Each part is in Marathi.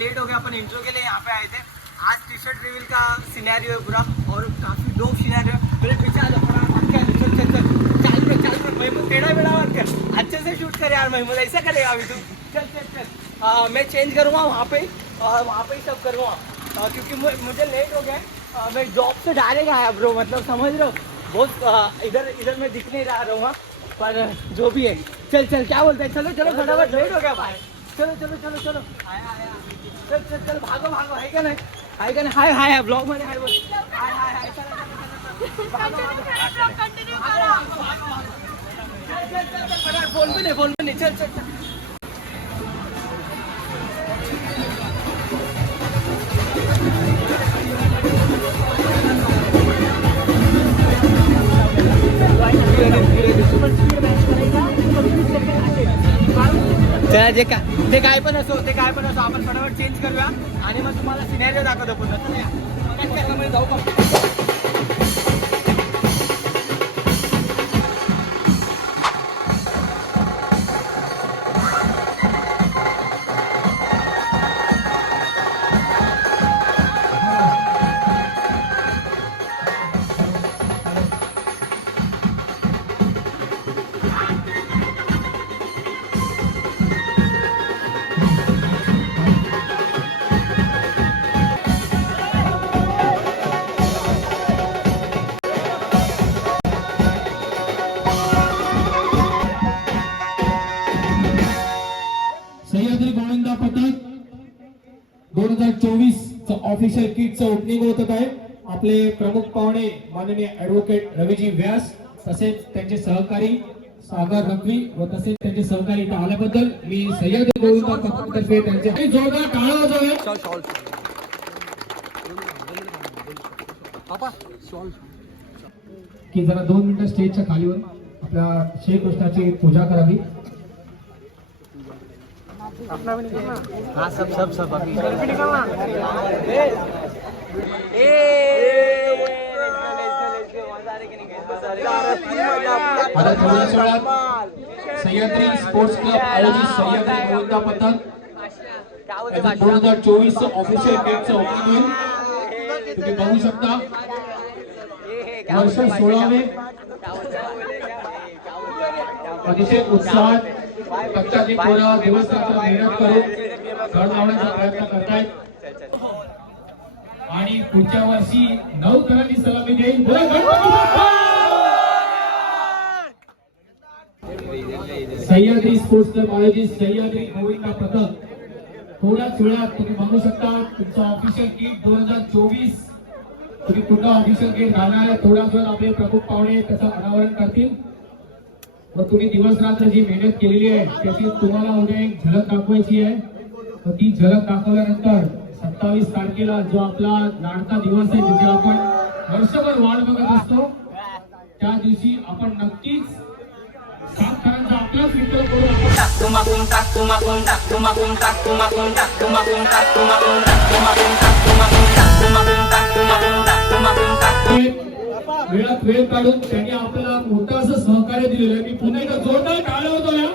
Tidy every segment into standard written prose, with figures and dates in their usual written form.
लेट हो गया, अपन इंट्रो के लिए यहाँ पे आए थे। आज टी शर्ट रिवील का सिनेरियो है पूरा और काफी डोप सिनेरियो है। मेरे पीछे आ जाओ, महमूद टेढ़ा बेड़ा मत कर, अच्छे से शूट कर यार महमूद, ऐसा करेगा अभी तू। चल चल चल, मैं चेंज करूँगा वहाँ पे और वहाँ पे ही सब करूँगा क्योंकि मुझे लेट हो गया। मैं जॉब से डायरेक्ट आया ब्रो, मतलब समझ रहे हो बहुत इधर मैं दिख नहीं रहा रहूँगा, पर जो भी है। चल चल, क्या बोलते हैं, चलो चलो फटाफट, लेट हो गया भाई। चलो चलो चलो चलो, आया आया, चल चल चल, भागो भागो, है क्या नहीं, है क्या नहीं, हाय हाय ब्लॉग मध्ये हाय बोल, हाय हाय हाय, चल फोन पे नहीं, चल चल चल। चला, जे काय पण असो आपण फटाफट चेंज करूया आणि मग तुम्हाला सिनेरियो दाखवतो पुन्हा। जाऊ का? सह्याद्री गोविंदा पथक 2024 ऑफिशियल किटचं ओपनिंग होत आहे। आपले प्रमुख पाहुणे माननीय ऍडव्होकेट रवीजी व्यास, तसेच त्यांचे सहकारी सागर रंगवी व तसेच त्यांचे सहकारी इथे आल्याबद्दल मी सह्याद्री गोविंदा पथकातर्फे त्यांचे जोरदार टाळ्या वाजवूया। की जरा 2 मिनिटं स्टेजच्या खाली येऊन आपल्या श्रीकृष्णाची पूजा करावी। हाँ सब अभी आता थोड्याच वेळात सह्याद्री स्पोर्ट्स क्लब आयोजित सह्याद्री गोविंदा पथक 2024 ऑफिशियल गेटचं ओपनिंग होईल। तुम्ही बघू शकता वर्ष 16वे अतिशय उत्साहात पक्षाची पोरं दिवस रात्र मेहनत करून घर लावण्याचा प्रयत्न करतायत आणि पुढच्या वर्षी 9 जणांनी सलामी देईल। सह्याद्री स्पोर्ट्स क्लब आयोजित सह्याद्री गोविंदा पथक थोड्याच वेळात तुम्ही बघू शकता तुमचं ऑफिशियल किट 2024 तुम्ही कुठं ऑफिशियल किट घालणार आहे। थोड्याच वेळात आपले प्रमुख पाहुणे त्याचं अनावरण करतील व तुम्ही दिवस रात्र जी मेहनत केलेली आहे त्याची तुम्हाला उद्या एक झलक दाखवायची आहे। व ती झलक दाखवल्यानंतर 27 तारखेला जो आपला लाडका दिवस आहे जिथे आपण वर्षभर वाट बघत असतो त्या दिवशी आपण नक्कीच 7 खरांचा आपलाच मित्र करू। वेळात वेळ काढून त्यांनी आपल्याला मोठं असं सहकार्य दिलेलं आहे। मी पुन्हा एकदा जोरदार टाळ्या वाजवूया।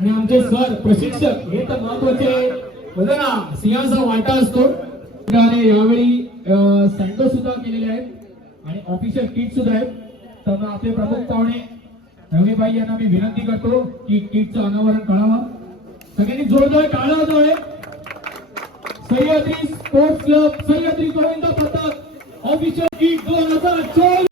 आणि आमचे सर प्रशिक्षक हे तर महत्वाचे बघा ना, सिंहाचा वाटा असतो। यावेळी सँडो सुद्धा केलेले आहेत आणि ऑफिशियल किट सुद्धा आहेत। तर आपले प्रमुख पाहुणे रवीबाई यांना मी विनंती करतो की किटचं अनावरण करावं। सगळ्यांनी जोरदार टाळ्या वाजवाव्या। सह्याद्री स्पोर्ट्स क्लब सह्याद्री गोविंदा पथक ऑफिशियल किट 2024।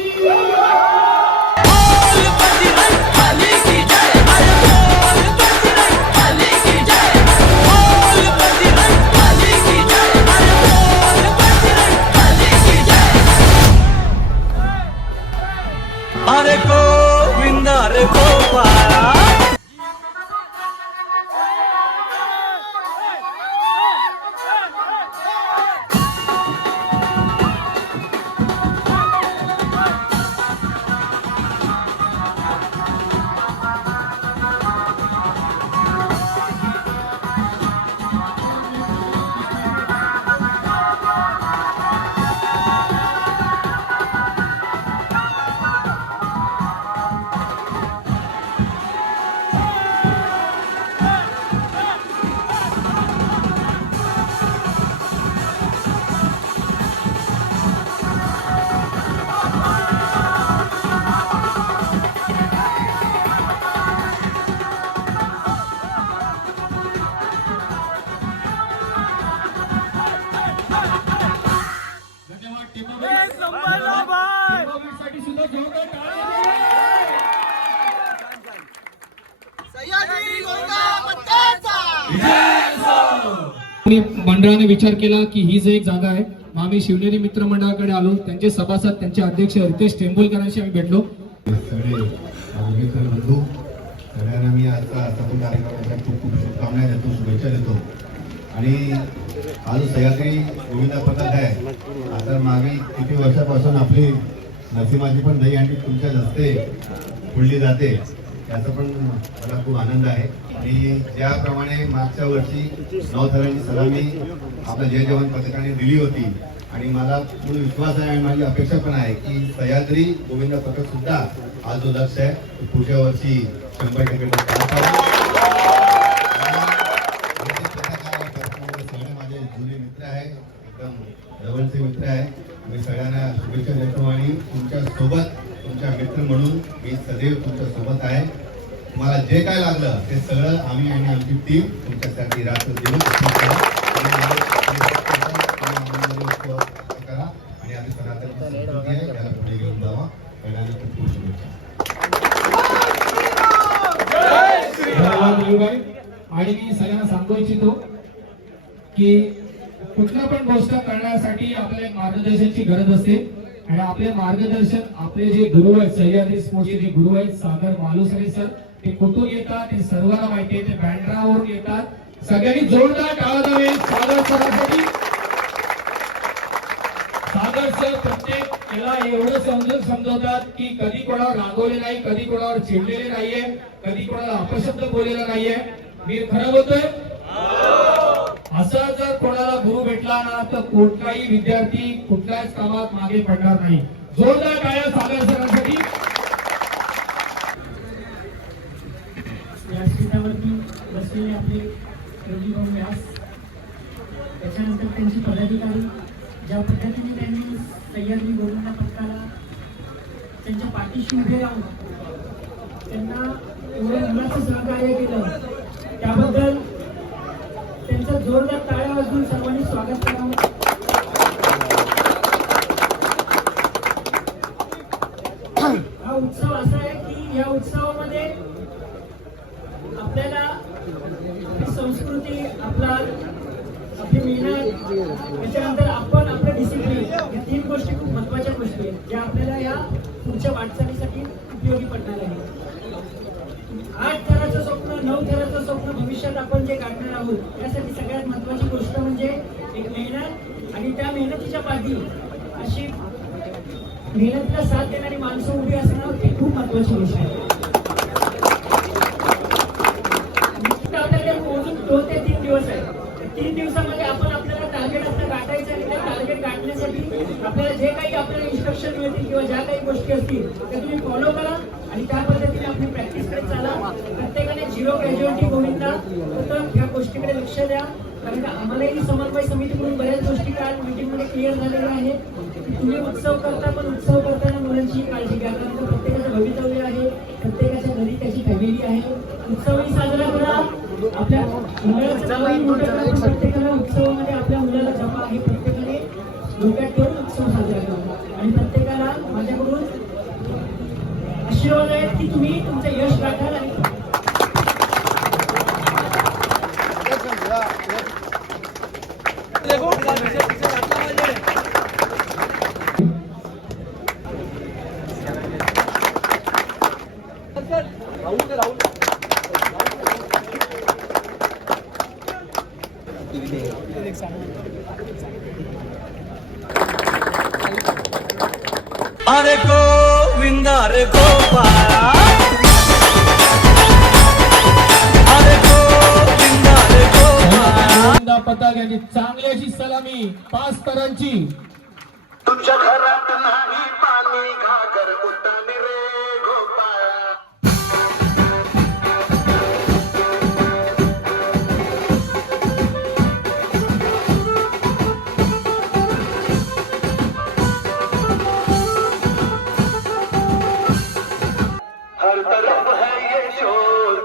जोरदार टाळ्या. आणि मंडळाने विचार केला की ही जी एक जागा आहे, मग आम्ही शिवनेरी मित्र मंडळाकडे आलो. त्यांचे सभासद, त्यांचे अध्यक्ष रितेश टेंभुलकरांशी आम्ही भेटलो. सगळे मित्र बंधू सगळ्यांना मी आजचा सफल कार्यक्रमाच्या खूप खूप शुभकामना देतो, शुभेच्छा देतो. आणि आज सह्याद्री गोविंदा पथक आहे. आता मागे किती वर्षापासून आपली नरसिंहाची पण दहीहंडी तुमच्या हस्ते फुडली जाते, याचा पण मला खूप आनंद आहे. आणि ज्याप्रमाणे मागच्या वर्षी 9 थरांची सलामी आपल्या जय जवान पथकाने दिली होती, आणि मला पूर्ण विश्वास आहे आणि माझी अपेक्षा पण आहे की सह्याद्री गोविंदा पथक सुद्धा आज जो लक्ष आहे तो पुढच्या वर्षी 100% सगळे माझे जुने मित्र आहे, एकदम जवळचे मित्र आहे. मी सगळ्यांना शुभेच्छा देतो आणि तुमच्या सोबत, तुमच्या मित्र म्हणून मी सदैव तुमच्या सोबत आहे. तुम्हाला जे काय लागलं ते सगळं आम्ही आणि आमची टीम तुमच्यासाठी रात्र दिवस करा आणि आम्ही सनातन संस्कृती आहे याला पुढे घेऊन जावा. सगळ्यांना खूप खूप शुभेच्छा. आणि मी सगळ्यांना सांगू इच्छितो की कुठल्या पण गोष्ट करण्यासाठी आपल्या मार्गदर्शनाची गरज असते. आणि आपले मार्गदर्शन, आपले जे गुरु आहेत, सह्याद्री स्पोर्ट्सचे जे गुरु आहेत सागर मालुसरे सर, ते कुठून येतात ते सर्वांना माहिती आहे. ते बँड्रावरून येतात. सगळ्यांनी जोरदार टाळ्या द्यावे सागर सरांसाठी. सागर सर प्रत्येक याला एवढं समजवतात की कधी कोणावर रागवले नाही, कधी कोणावर चिडलेले नाहीये, कधी कोणाला अपशब्द बोललेला नाहीये. मी खरं बोलतोय. असा जर कोणाला गुरु भेटला ना तर कुठलाही विद्यार्थी कुठल्याच कामात मागे पडणार नाही. जोरदार टाळ्या सागर सरांसाठी. व्यासपीठावरती बसलेले आपले योगीभाऊ व्यास, त्याच्यानंतर त्यांची पदाधिकारी, ज्या पद्धतीने त्यांनी सह्याद्री गोविंदा पथकाला त्यांच्या पाठीशी उभे राहून त्यांना एवढं मुलाचं सहकार्य केलं, त्याबद्दल त्यांचं जोरदार टाळ्या वाजवून सर्वांनी स्वागत करावं. हा उत्सव असा आहे की या उत्सवामध्ये आपल्याला आपली संस्कृती, आपली मेहनत, त्याच्यानंतर आपण आपलं डिसिप्लिन, या 3 गोष्टी खूप महत्वाच्या गोष्टी आहेत ज्या आपल्याला या पुढच्या वाटचालीसाठी उपयोगी पडणार आहे. 8 थराचं स्वप्न, 9 थराचं स्वप्न भविष्यात आपण जे काढणार आहोत, यासाठी सगळ्यात महत्वाची गोष्ट म्हणजे एक मेहनत, आणि त्या मेहनतीच्या पाठी अशी मेहनतीला साथ देणारी माणसं उभी असणं ही खूप महत्वाची गोष्ट आहे. मोजून 2 ते 3 दिवस आहे. 3 दिवसामध्ये आपण आपल्याला टार्गेट असतं गाठायचं, आणि त्या टार्गेट गाठण्यासाठी आपल्याला जे काही आपल्याला इन्स्ट्रक्शन मिळतील किंवा ज्या काही गोष्टी असतील त्या तुम्ही फॉलो करा आणि त्या पद्धतीने आपली प्रॅक्टिस करत चाला. प्रत्येकाने 0 कॅज्युअलिटी गोविंदा फक्त या गोष्टीकडे लक्ष द्या, कारण का आम्हालाही समन्वय समितीकडून बऱ्याच गोष्टी काल मीटिंगमध्ये क्लिअर झालेल्या आहेत. तुम्ही उत्सव करता, पण उत्सव करताना मुलांची काळजी घ्या, कारण प्रत्येकाचं भवितव्य आहे, प्रत्येकाच्या घरी त्याची फॅमिली आहे. उत्सवही साजरा करा, आपल्या मुलाचं नावही मोठं करा, पण प्रत्येकाला उत्सवामध्ये आपल्या मुलाला जमा आहे प्रत्येकाने डोक्यात ठेवून उत्सव साजरा करा. आणि प्रत्येकाला माझ्याकडून आशीर्वाद आहेत की तुम्ही तुमचं यश गाठाल. आणि अरे गोविंदा रे गोपाळा, अरे गोविंदा रे गोपाळा. पथक यांची चांगली अशी सलामी 5 थरांची. तुमच्या घरात नाही पाणी घागर उताने रे गोपाळा. हर तरफ है ये शोर,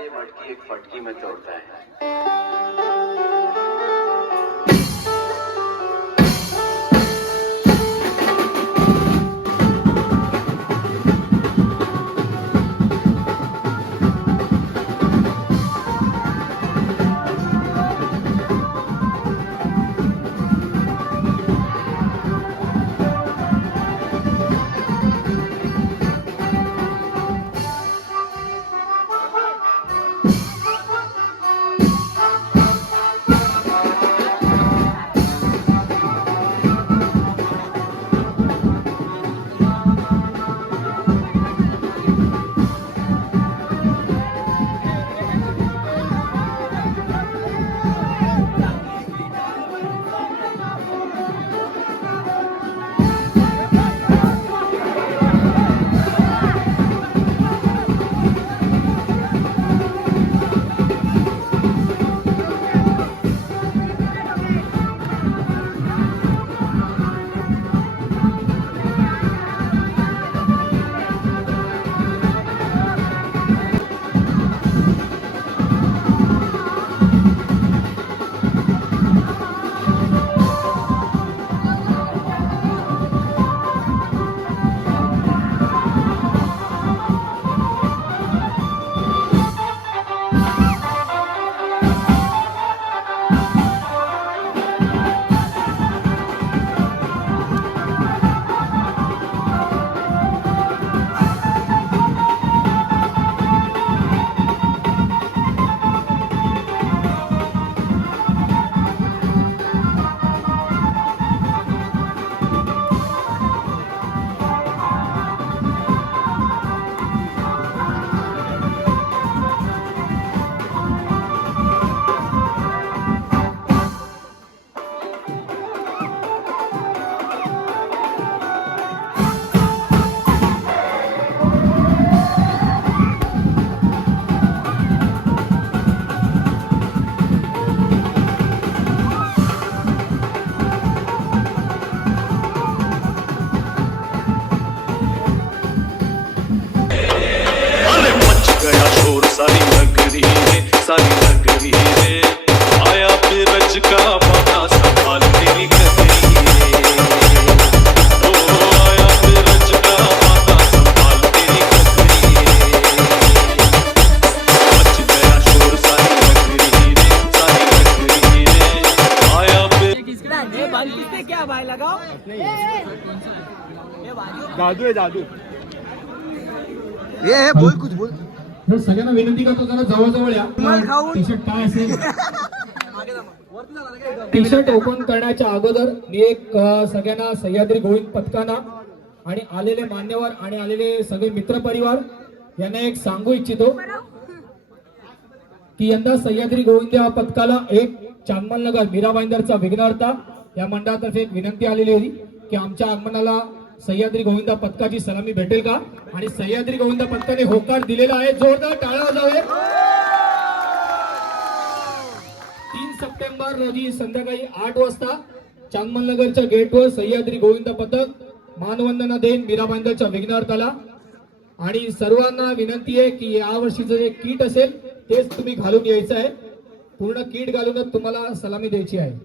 ये मटकी एक फटकी में तोड़ता है। सारी नगरी रे आया फिर रज का पता संभाल तेरी गगरी रे ओ आया फिर रज का पता संभाल तेरी गगरी रे मच गया शोर सारी नगरी रे आया फिर किसने क्या भाई लगाओ जादू है जादू। ये है बोल कुछ बोल। तर सगळ्यांना विनंती करतो जरा जवळजवळ या टी शर्ट काय असेल टी शर्ट ओपन करण्याच्या अगोदर मी एक सगळ्यांना सह्याद्री गोविंद पथकाना आणि आलेले मान्यवर आणि आलेले सगळे मित्रपरिवार यांना एक सांगू इच्छितो की यंदा सह्याद्री गोविंद या पथकाला एक चांदमल नगर मीरा भाईंदरचा विघ्नहर्ता या मंडळातर्फे एक विनंती आलेली होती की आमच्या आगमनाला सह्याद्री गोविंदा पथकाची सलामी भेटेल का आणि सह्याद्री गोविंदा पथकाने होकार दिलेला आहे जोरदार टाळ्या वाजवावे 3 सप्टेंबर रोजी संध्याकाळी 8 वाजता चांदमल नगरच्या गेटवर सह्याद्री गोविंदा पथक मानवंदना देईन मीरा भाईंदरच्या विघ्नहर्ताला आणि सर्वांना विनंती आहे की या वर्षीचं जे किट असेल तेच तुम्ही घालून यायचं आहे पूर्ण किट घालूनच तुम्हाला सलामी द्यायची आहे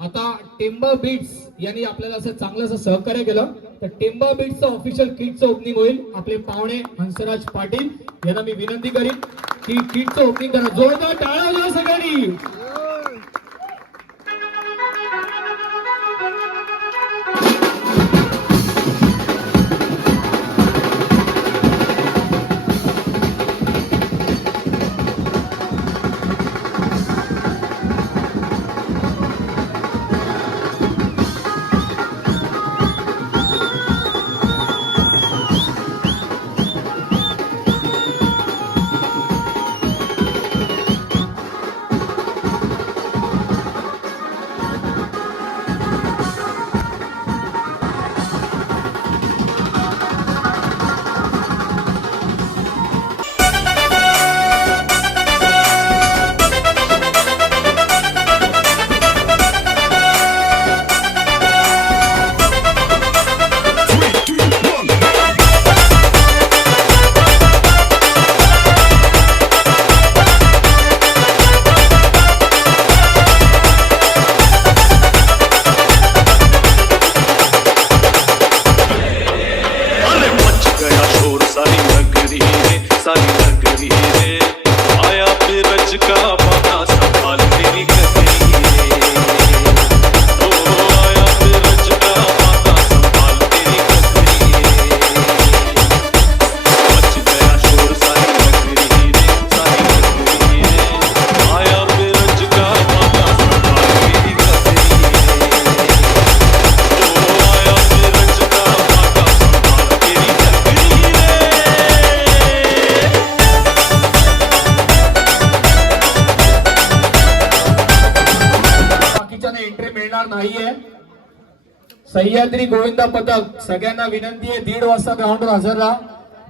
आता टेम्बा बीट्स यांनी आपल्याला असं चांगलं असं सहकार्य केलं तर टेम्बा बीट्सचं ऑफिशियल किटचं ओपनिंग होईल आपले पाहुणे हंसराज पाटील यांना मी विनंती करीन की किटचं ओपनिंग करा जोरदार टाळ्या वाजवा सगळ्यांनी सारी नगरी रे आया फिर रच का पाता संभाल तेरी गगरी रे ओ आया फिर रच का पाता संभाल तेरी गगरी रे मच गया शोर सारी नगरी रे आया फिर रच का पाता संभाल तेरी गगरी रे ओ आया फिर रच का पाता संभाल तेरी गगरी रे बाकीच्या एंट्री मिळणार नाहीये. सह्याद्री गोविंदा पथक सगळ्यांना विनंती आहे 1:30 वाजता ग्राउंडवर हजर राहा.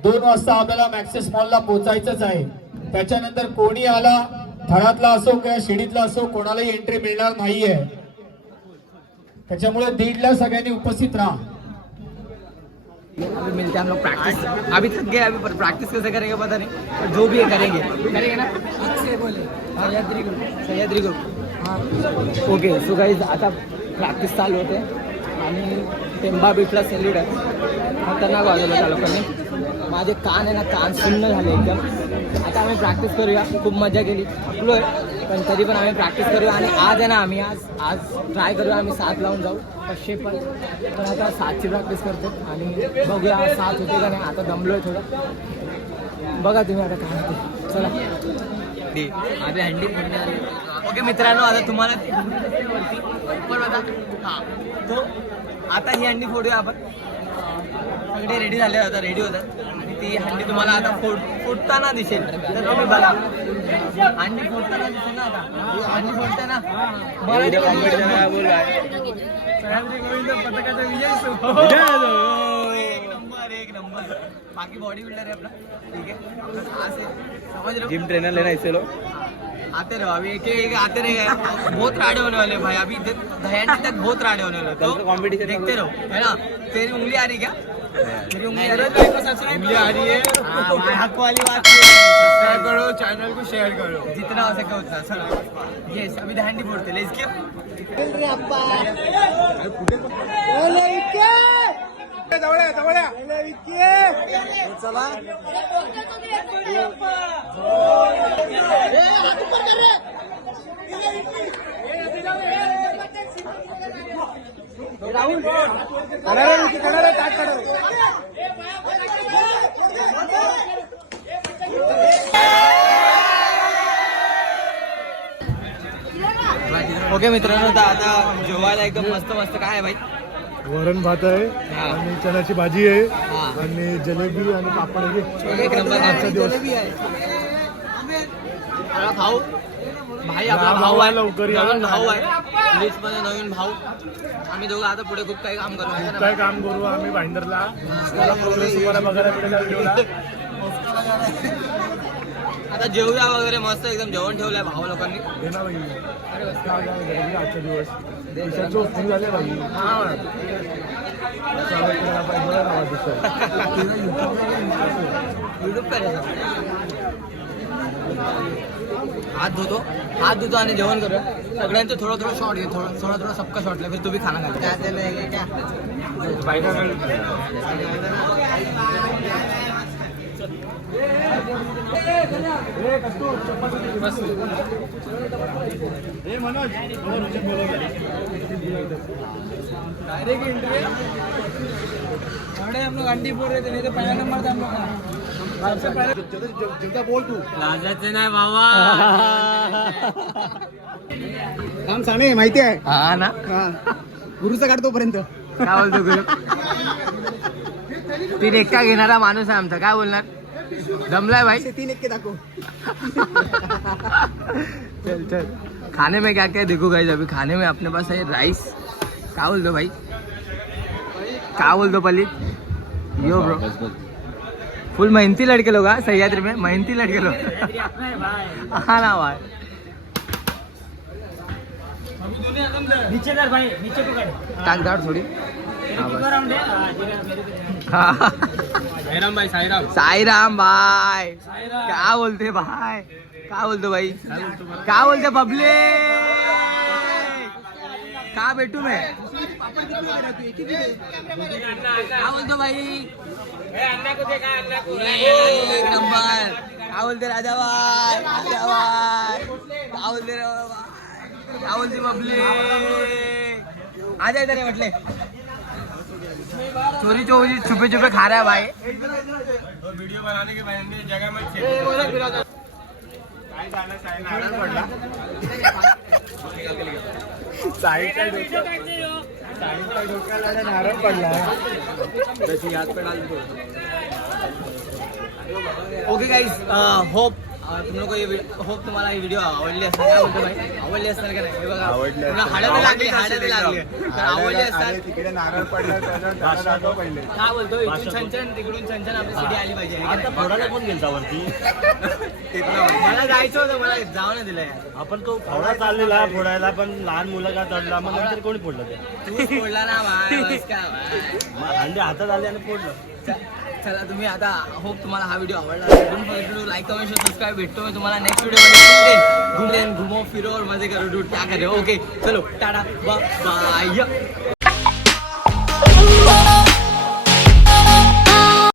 2 वाजता आपल्याला मॅक्सेस मॉलला पोहोचायचंच आहे. त्याच्यानंतर कोणी आला थरातला असो किंवा शिडीतला असो कोणालाही एंट्री मिळणार नाहीये. त्याच्यामुळे 1:30ला सगळ्यांनी उपस्थित राहा. अभी मिलते हैं हम लोग प्रैक्टिस. अभी थक गए अभी, पर प्रैक्टिस कैसे करेंगे पता नहीं, पर जो भी है करेंगे ना. से बोले सह्याद्री ग्रुप हां ओके. सो गाईज आता प्रॅक्टिस चालू होते आणि टेंबा बीचला सेल्यूट आहे. खतरनाक वाजवलं त्या लोकांनी. माझे कान आहे ना, कान सुन्न झाले एकदम. आता आम्ही प्रॅक्टिस करूया. खूप मजा केली, थकलो आहे पण तरी पण आम्ही प्रॅक्टिस करूया. आणि आज आहे ना आम्ही आज ट्राय करूया आम्ही 7 लावून जाऊ कसे पण आता 7ची प्रॅक्टिस करतो आणि बघूया 7 होते का नाही. आता दमलो आहे थोडं, बघा तुम्ही आता काय होते. चला आधी हंडी ओके मित्रांनो, आता तुम्हाला हां तो आता ही हंडी फोडूया आपण. सगळे रेडी झाले, आता रेडी होतात आणि ती हंडी तुम्हाला आता फुटताना दिसेल. तर तुम्ही बघा हंडी फोडताना दिसेल ना. आता हंडी फोडताना पथकाचा विजय. एक नंबर. बाकी बॉडी बिल्डर है अपना, ठीक है. समझ रहे हो, जिम ट्रेनर लेना इससे लो. आते रहो अभी एक आते रहे. बहुत राडे होने वाले भाई. अभी दहंडी तक बहुत राडे होने वाले. तो कॉम्पिटिशन देखते रहो, है ना. तेरी उंगली आ रही क्या? मेरी उंगली आ रही है. हक वाली बात. सब्सक्राइब करो, चैनल को शेयर करो, जितना हो सके उतना. चलो ये अभी दहंडी फोड़ते ले इसके. चला राहुल ओके मित्रांनो, आता जेवायला एकदम मस्त मस्त काय आहे भाई? वरण भात आहे हा. आणि चण्याची भाजी आहे हा. आणि जलेबी आणि पापड आहे. एक नंबर. आजचा दिवस आपला भाऊ भाई, आपला भाऊ आहे, लवकर या. नवीन भाऊ आहे लिस्ट मध्ये, नवीन भाऊ. आम्ही दोघं आता पुढे खूप काही काम करू. काय काम करू आम्ही बाइंडरला. मला प्रोग्रेस तुम्हाला बघायला मिळेल व्हिडिओला. आता जेवूया वगैरे मस्त एकदम जेवण ठेवलंय भाऊ लोकांनी. हे ना बाई आजचा दिवस देशाचे ओपनिंग झाले बाई. युट्यूब करायचं. हात धुतो आणि जेवण करूया. सगळ्यांचं थोडं थोडं शॉर्ट घे, थोडं सबका शॉर्ट ले, फिर तू भी खाना खा. डायरेक्ट एंट्री हम लोग अंडी फोड़ रहे थे, नहीं तो पहला नंबर था हम लोग का. सबसे पहले बोल तू लाजाचे नाही बाबा. काम सांगे माहिती आहे. हा ना, गुरुचा काढ पर्यंत. काय बोलतो गुरु? 3 एक्का घेणारा माणूस आहे आमचा. काय बोलणार? दमलाय भाई. 3 एक्के दाखव. चल चल. खाने में क्या क्या देखो गाइस. अभी खाने में अपने पास है राइस. क्या बोल दो भाई? क्या बोल दो पलित? यो ब्रो, फुल मेहनती लड़के लोग. हाँ, सह्याद्री में मेहनती लड़के लोग. हाँ ना भाई. नीचे कर भाई, नीचे पकड़. टाक दाड़ थोड़ी. साईराम भाई साईराम. साईराम भाई. क्या बोलते भाई? क्या बोलते भाई? क्या बोलते पब्लिक? कहाँ बैठू मैं? क्या बोलतो भाई? अन्ना को देखा, अन्ना को एक नंबर. क्या बोलते राजाभाई? क्या बोलते क्या बोलते बबले? आ जाए इधर म्हटले. चोरी चोरी छुपे छुपे खा रहा है भाई. वीडियो बनाने के जगह में नारळ पडला. ओके गाइस, होप तुम लोग को ये होप तुम्हाला ही व्हिडिओ आवडली असेल. काय बोलतो भाई? आवडली असेल का नाही? हे बघा पुन्हा हाडाला लागली तर आवडली असेल. तिकडे नारळ पडला त्याचा पहिले. काय बोलतो? इकडून छंछन तिकडून छंछन आपली सिटी आली पाहिजे. आता फोडायला कोण गेलता वरती? मला जायचं होतं, मला जाऊ नाही दिलं. आपण तो फोडा चाललेला फोडायला, पण लहान मुलं का चढला, मग नंतर कोणी फोडलं ते? तूच फोडला ना भाई, बस का भाई. मग अंडे हातात आले आणि फोडलं. चला तुम्ही आता होप तुम्हाला हा व्हिडिओ आवडला असेल. Like comment subscribe. भेटतो मी तुम्हाला नेक्स्ट व्हिडिओ मध्ये. घुमो फिरो और मजे करो डूड क्या करे. ओके चलो टाटा बाय.